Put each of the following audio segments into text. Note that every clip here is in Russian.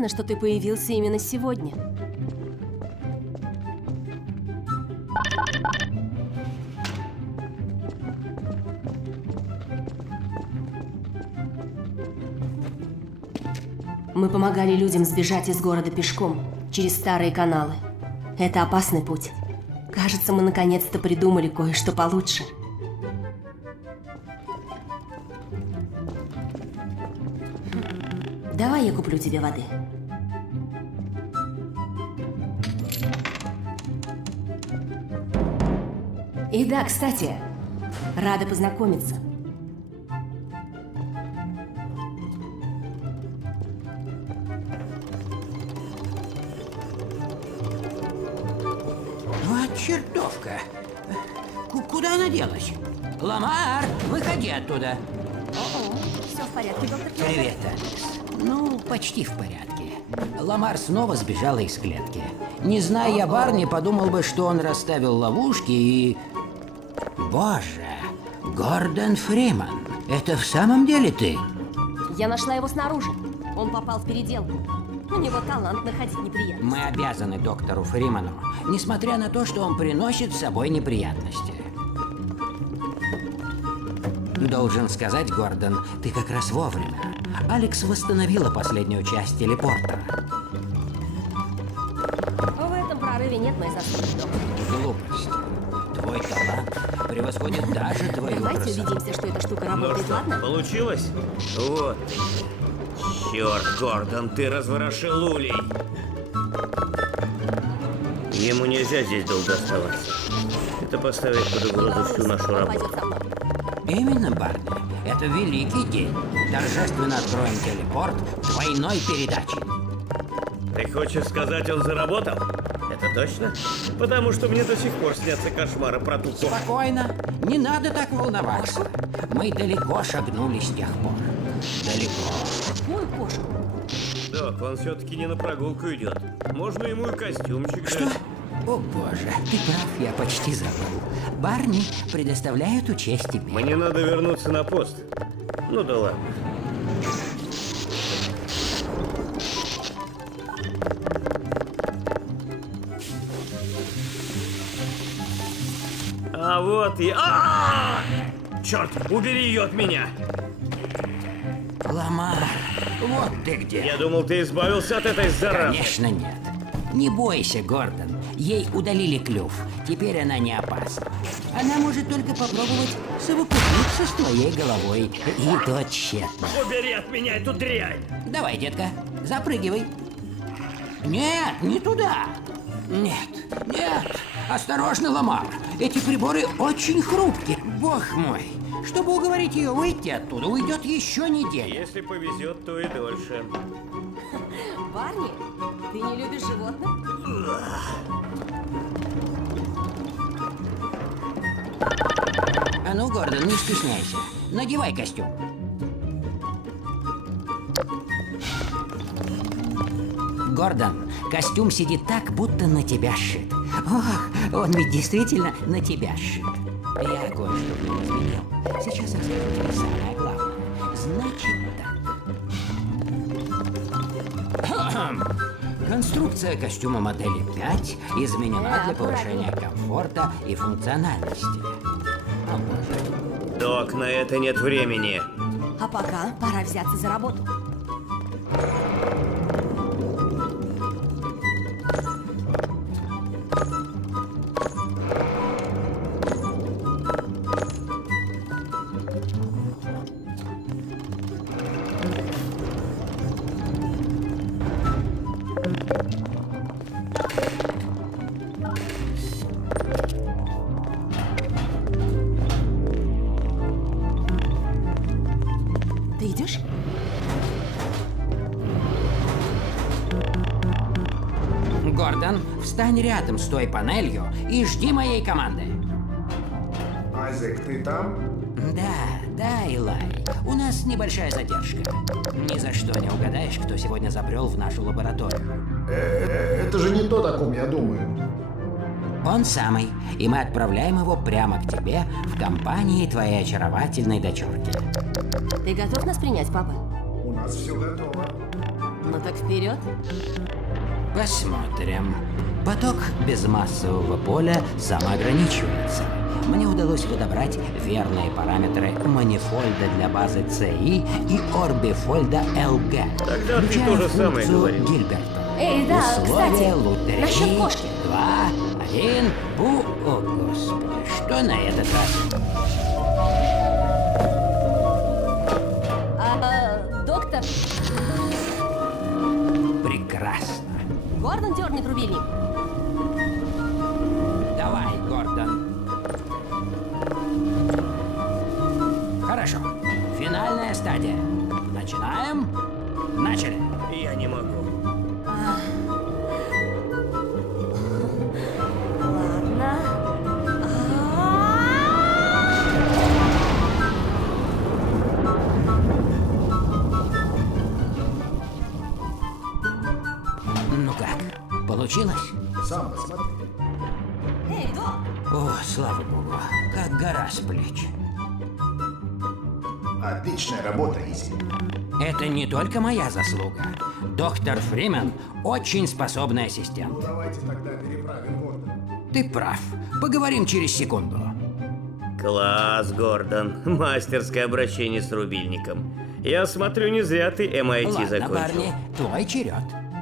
забавно, что ты появился именно сегодня. Мы помогали людям сбежать из города пешком, через старые каналы. Это опасный путь. Кажется, мы наконец-то придумали кое-что получше. Давай я куплю тебе воды. И да, кстати, рада познакомиться. Вот чертовка. Куда она делась? Ламар, выходи оттуда. Все в порядке, доктор Киллер? Привет, Алекс. Ну, почти в порядке. Ламар снова сбежала из клетки. Не зная я Барни, подумал бы, что он расставил ловушки и... Боже, Гордон Фриман, это в самом деле ты? Я нашла его снаружи. Он попал в переделку. У него талант находить неприятности. Мы обязаны доктору Фриману, несмотря на то, что он приносит с собой неприятности. Должен сказать, Гордон, ты как раз вовремя. Алекс восстановила последнюю часть телепорта. В этом прорыве нет моей заслуги, доктор. Глупость. Твой талант превосходит даже твою Давайте красоту. убедимся, что эта штука Ну работает, что, ладно? получилось? Вот. Черт, Гордон, ты разворошил улей. Ему нельзя здесь долго оставаться. Это поставит под угрозу всю нашу Он работу. пойдет со мной. Именно, Барни. Это великий день. Торжественно откроем телепорт двойной передачи. Ты хочешь сказать, он заработал? Это точно? Потому что мне до сих пор снятся кошмары про ту кошку. Спокойно. Не надо так волноваться. Мы далеко шагнули с тех пор. Далеко. Какую кошку? Док, он все-таки не на прогулку идет. Можно ему и костюмчик Что? дать. О боже, ты прав, я почти забыл. Барни предоставляю эту честь тебе. Мне надо вернуться на пост. Ну да ладно. А вот и... Черт, убери ее от меня! Ламар, вот ты где. Я думал, ты избавился от этой заразы. Конечно, нет. Не бойся, Гордон. Ей удалили клюв. Теперь она не опасна. Она может только попробовать совокупиться с твоей головой. И то тщетно. Убери от меня эту дрянь! Давай, детка, запрыгивай. Нет, не туда. Нет, нет. Осторожно, Ламар. Эти приборы очень хрупкие. Бог мой. Чтобы уговорить ее выйти оттуда, уйдет еще неделя. Если повезет, то и дольше. Барни, ты не любишь животных? А ну, Гордон, не стесняйся. Надевай костюм. Гордон, костюм сидит так, будто на тебя сшит. Ох, он ведь действительно на тебя сшит. Я кое-что в нем изменил. Сейчас расскажу тебе самое главное. Значит так. Конструкция костюма модели 5 изменена для повышения комфорта и функциональности. О боже. Док, на это нет времени. А пока пора взяться за работу. Ты идешь? Гордон, встань рядом с той панелью и жди моей команды. Айзек, ты там? Да, Илай. У нас небольшая задержка. Ни за что не угадаешь, кто сегодня забрел в нашу лабораторию. Это же не то, о ком я думаю. Он самый, и мы отправляем его прямо к тебе в компании твоей очаровательной дочурки. Ты готов нас принять, папа? У нас все готово. Ну так вперед. Посмотрим. Поток безмассового поля самоограничивается. Мне удалось подобрать верные параметры манифольда для базы CI и орбифольда LG. Тогда ты включая то же самое функцию говорил. Гильберта. Эй, да, Условия кстати, лотереи. насчет кошки. 2, 1, О, господи, что на этот раз? Доктор, Прекрасно. Гордон дернет рубильник. Давай, Гордон. Хорошо. Финальная стадия. Начинаем. Начали. Я не могу. Ладно. Ну как, получилось? Сам посмотри. Эй, док! О, слава богу, как гора с плеч. Отличная работа, Изи. Это не только моя заслуга. Доктор Фримен очень способный ассистент. Ну давайте тогда переправим Гордона. Ты прав. Поговорим через секунду. Класс, Гордон. Мастерское обращение с рубильником. Я смотрю, не зря ты MIT Ладно, закончил. парни, твой черед.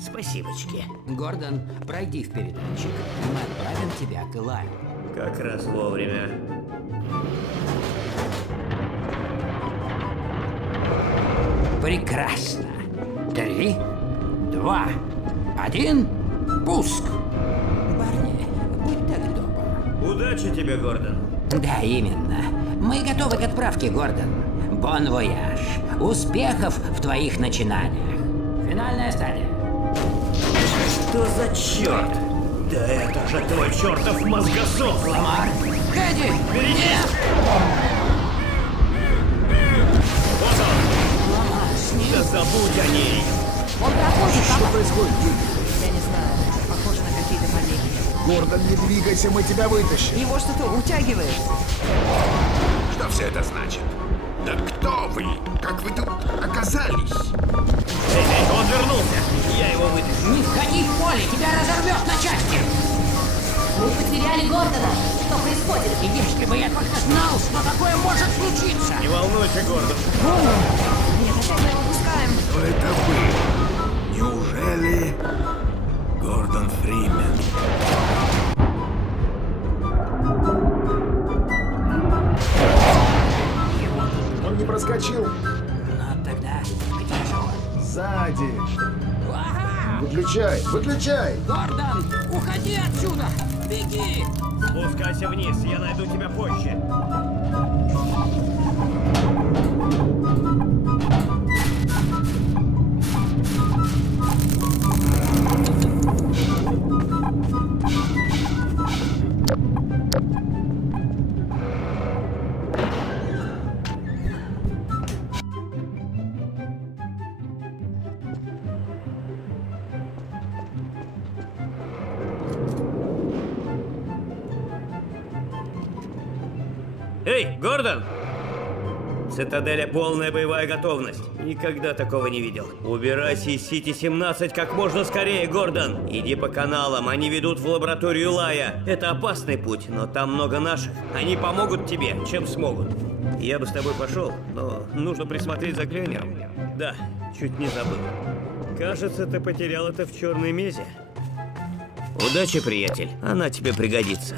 Спасибочки. Гордон, пройди в передатчик. Мы отправим тебя к Илаю. Как раз вовремя. Прекрасно. 3, 2, 1, пуск. Барни, будь так добр. Удачи тебе, Гордон. Да, именно. Мы готовы к отправке, Гордон. Бон вояж. Успехов в твоих начинаниях. Финальная стадия. Что за черт? Да это же твой чертов мозгосос! Ламар. Кэдди! Впереди! Вот он! Да забудь о ней! Он проходит, Что происходит? Я не знаю. Похоже на какие-то помехи. Гордон, не двигайся, мы тебя вытащим. Его что-то утягивает. Что все это значит? Да кто вы? Как вы тут оказались? Эй, он вернулся! Я его вытащу. Не входи в поле, тебя разорвет на части. Мы потеряли Гордона. Что происходит? И если бы я только знал, что такое может случиться. Не волнуйся, Гордон. Нет, опять мы его пускаем. Кто это был? Неужели Гордон Фримен? Он не проскочил. Ну тогда, где же он? Сзади. Ага! Выключай, выключай. Гордон, уходи отсюда! Беги! Спускайся вниз, я найду тебя позже. Эй, Гордон! Цитаделя полная боевая готовность. Никогда такого не видел. Убирайся из Сити-17 как можно скорее, Гордон. Иди по каналам, они ведут в лабораторию Лая. Это опасный путь, но там много наших. Они помогут тебе, чем смогут. Я бы с тобой пошел, но нужно присмотреть за Кленером. Да, чуть не забыл. Кажется, ты потерял это в черной мезе. Удачи, приятель. Она тебе пригодится.